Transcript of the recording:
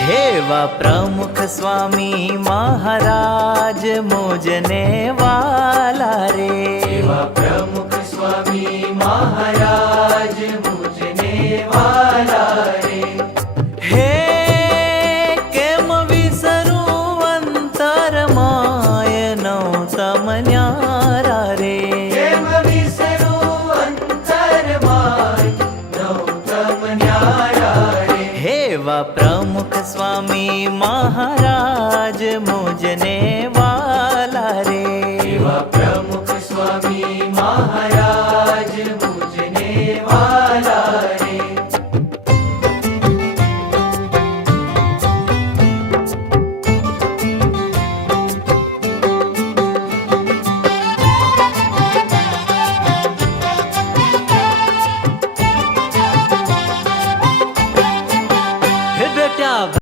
हेवा प्रमुख स्वामी महाराज मुझने वाला रे। हेवा प्रमुख स्वामी महाराज मुझने वाला रे। हे केम विसरू अंतर माय नौतम न्यारा रे। केम विसरू अंतर माय नौतम न्यारा रे। हेवा प्रमुख स्वामी महाराज मुझने वाला रे। हेवा प्रमुख स्वामी महाराज